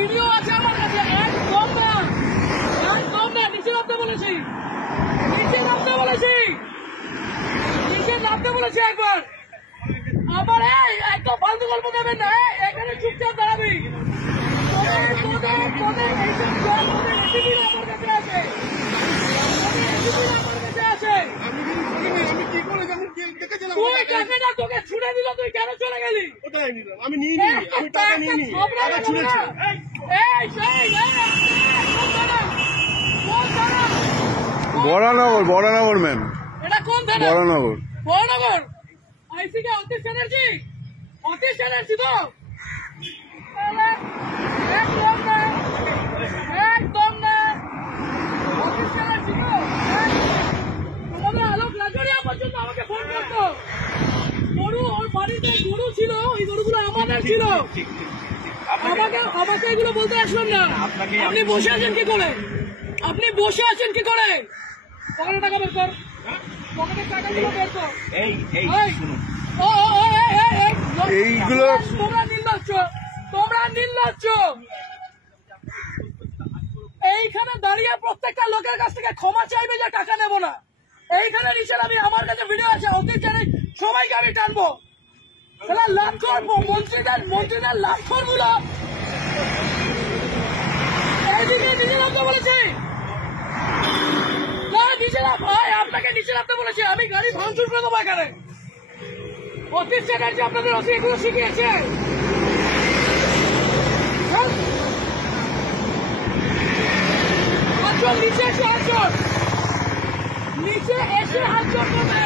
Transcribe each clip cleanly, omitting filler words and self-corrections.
Video আছে আমার কাছে। একদম না, একদম না, নিচে নামতে বলেছি, নিচে নামতে বলেছি, নিচে নামতে বলেছি একবার। আমার একদম ফালতু গল্প দেবেন না, এখানে চুপচাপ দাঁড়াবি। তোকে ছুড়ে দিল, তুই কেন চলে গেলি? আমি নিইনি, আমি টাকা নিইনি, টাকা ছুড়েছি। বরানগর, বরানগর ম্যাম, এটা কোন থানা? বরানগর, বরানগর। আইসি কে অতীশ ব্যানার্জি, অতীশ ব্যানার্জি তো একদম না, একদম না, অতীশ ব্যানার্জি তো। তোমাদের আলোক লাজরিয়া পর্যন্ত আমাকে ফোন করতো। গরু, ওর বাড়িতে গরু ছিল, ওই গরুগুলো আমাদের ছিল। আমাকে এগুলো বলতে আসলাম না। আপনি বসে আছেন কি করে? আপনি বসে আছেন কি করে? পকেটে টাকা বের কর, পকেটের টাকাগুলো বের কর। এইগুলো তোমরা নির্লজ্জ, তোমরা নির্লজ্জ। এইখানে দাঁড়িয়ে প্রত্যেকটা লোকের কাছ থেকে ক্ষমা চাইবে যে টাকা নেবো না। এইখানে নিচে আমি, আমার কাছে ভিডিও আছে, অতীত জানি সবাইকে আমি টানবো। লাভ করবো মন্ত্রীদের লাভ করবো না। এইদিকে নিচে নামতে বলেছি না, নিচে নাম ভাই, আপনাকে নিচে নামতে বলেছি। আমি গাড়ি ভাঙচুর করে দেবো এখানে। অতীশ চ্যাটার্জি আপনাদের অতি এগুলো শিখিয়েছে। নিচে এসে হাত জোর, নিচে এসে হাত জোর করবে,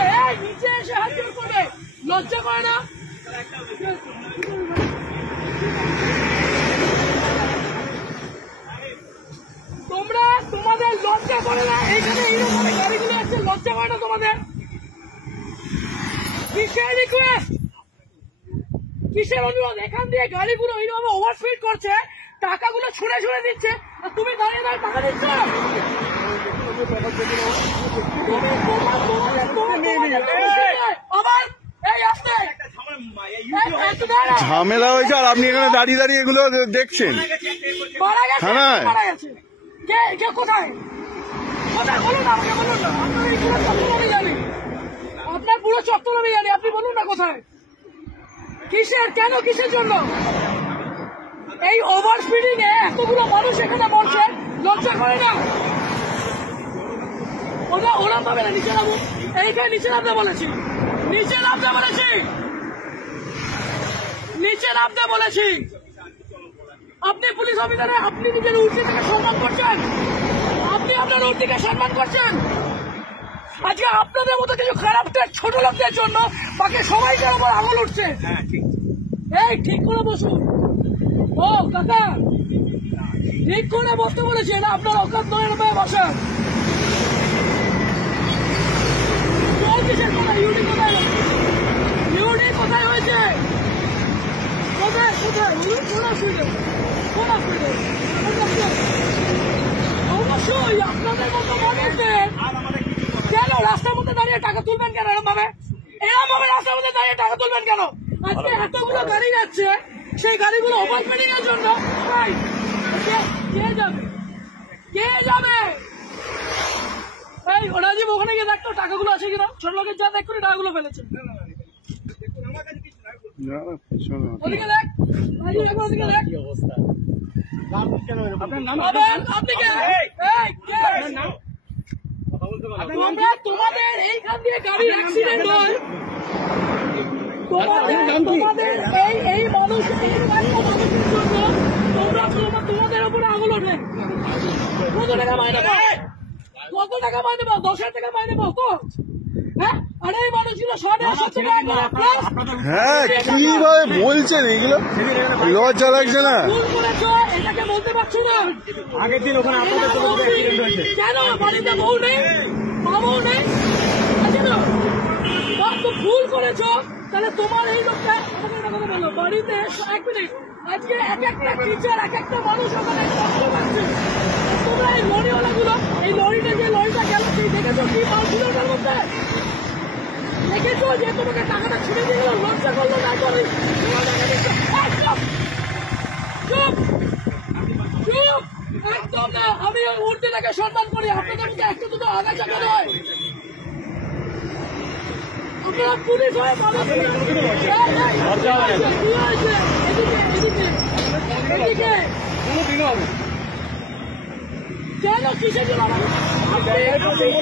নিচে এসে হাত জোর করবে। লজ্জা করে না? তোমরা, তোমাদের লজ্জা করে না? এইখানে এইরকম গাড়িগুলো আছে, লজ্জা করে না তোমাদের? কিসের রিকোয়েস্ট, কিসের অনুরোধ? এখান দিয়ে গাড়িগুলো এইভাবে ওভারস্পিড করছে, টাকাগুলো ছুঁড়ে ছুঁড়ে দিচ্ছে, আর তুমি দাঁড়িয়ে দাঁড়িয়ে টাকা দিচ্ছ। ঝামেলা হয়েছে আর আপনি এখানে দাঁড়িয়ে দাঁড়িয়ে এগুলো দেখছেন। থানায় কোথায় কোথায় বলুন না, আমাকে বলুন না। আপনার এই পুরো চত্বর আমি জানি, আপনার পুরো চত্বর আমি জানি। আপনি বলুন না কোথায়, কিসের, কেন, কিসের জন্য? এই ওভার স্পিডিং এ এতগুলো মানুষ এখানে মরছে, লজ্জা করে না? ওরা পাবে না। নিচে নামো, এইখানে নিচে নামতে বলেছি, নিচে নামতে বলেছি, নিচে নামতে বলেছি। আপনি পুলিশ অফিসারে, আপনি নিজের উর্দিকে সম্মান করছেন, আপনি আপনার উর্দিকে সম্মান করছেন। আজকে আপনাদের মতো কিছু খারাপ ছোট লোকদের জন্য বাকি সবাইকে উপর আঙুল উঠছে। এই ঠিক করে বসুন। ও কাকা, ঠিক করে বসতে বলেছি, এটা আপনার অকাত নয়, এরকম বসেন। ইউডি কোথায়, ইউডি কোথায় হয়েছে? কোথায় কোথায় কোন অসুবিধা, কোন অসুবিধা? অবশ্যই আপনাদের মতো মানুষদের কেন রাস্তার মধ্যে দাঁড়িয়ে টাকা তুলবেন কেন? এরকম ভাবে, এরকম ভাবে রাস্তার মধ্যে দাঁড়িয়ে টাকা তুলবেন কেন? আজকে এতগুলো গাড়ি যাচ্ছে, সেই গাড়িগুলো ওভারস্পিডিং এর জন্য কে যাবে, কে যাবে? এই রাজীব, ওখানে গিয়ে দেখতো টাকাগুলো আছে কিনা। ছোট লোকের যা দেখ করে টাকাগুলো ফেলেছে। ওদিকে দেখ, ওদিকে দেখ। তোমাদের এইখান দিয়ে গাড়ি অ্যাক্সিডেন্ট হয়, তোমাদের এই মানুষ, মানুষের জন্য তোমাদের উপরে আঙুল ওঠে। কত টাকা মাইনে পাও? কত টাকা মাইনে পাও? 10,000 টাকা মাইনে পাও তো? হ্যাঁ, আরে এই মানুষগুলো 150 টাকা। হ্যাঁ, কিভাবে বলছেন এগুলো? লজ্জা লাগছে না? এটাকে বলতে পারছো না? আগের দিন ওখানে আপনাদের কেন বাড়িতে বউ নেই, মা বউ নেই? ভুল করেছো, তাহলে তোমার এই লোকটা কথা বলো। বাড়িতে 1 মিনিট, আজকে এক একটা টিচার, এক একটা মানুষ ওখানে কষ্ট পাচ্ছে। তোমরা এই লরিওয়ালা গুলো, এই লরিটা, যে লরিটা গেল, সেই দেখেছো কি মাল ছিল ওটার মধ্যে? দেখেছো যে তোমাকে টাকাটা ছিঁড়ে দিয়ে গেল? লজ্জা করলো না? করি চুপ, একদম না, আমি ওই মূর্তিটাকে সম্মান করি, আপনাদের মধ্যে একটু দুটো আগাছা কেন হয়? আপনারা পুলিশ হয়ে মানুষ কি হয়েছে? এদিকে কেন কিসের জন্য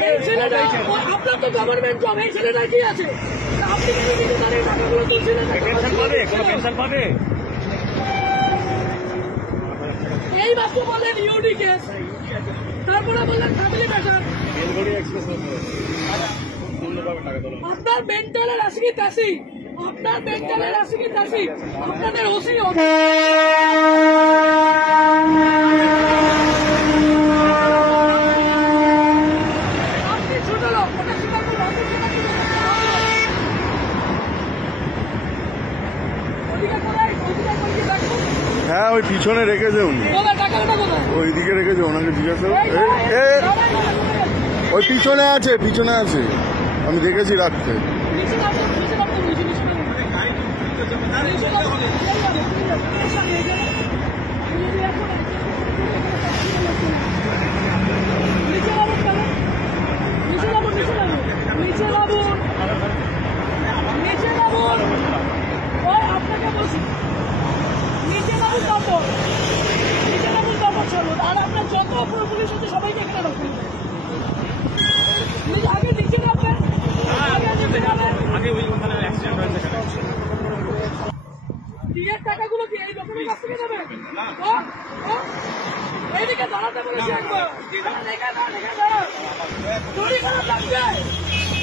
এই ছেলেটা, আপনার তো গভর্নমেন্ট জব, এই ছেলেটা কি আছে? আপনি কেন নিজে দাঁড়িয়ে টাকাগুলো তুলছিলেন? এই বাক্য বললেন ইউডি কেস, তারপরে বললেন ফ্যামিলি ম্যাটার। আপনার মেন্টালের আসি কি তাসি, আপনার মেন্টালের আসি কি তাসি, আপনাদের ওসি আপনি ছোট লোক, ওটা স্বীকার করুন, আপনি স্বীকার করুন। ওদিকে কোথায়, ওদিকে কোথায় দেখুন, হ্যাঁ ওই পিছনে রেখেছে উনি, কোথায় টাকাটা কোথায়? ওইদিকে রেখেছে, ওনাকে জিজ্ঞাসা করো। ওই পিছনে আছে, আমি দেখেছি রাখতে। আপনাকে বলছি নিচে নামুন, তারপর নিচে নামুন, তারপর চলুন। আর আপনার যত অপর পুলিশ আছে সবাইকে এখানে রাখুন। আগে নিচে নামবেন, বিয়ের টাকাগুলো কি এই লোকের কাছ থেকে নেবেন? এইদিকে দাঁড়াতে বলেছি একবার, শরীর খারাপ লাগছে,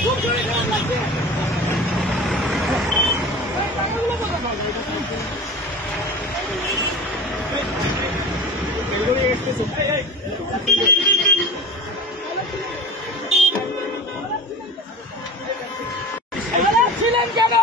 খুব শরীর খারাপ লাগছে। টাকাগুলো কোথায়? ছিলেন কেন?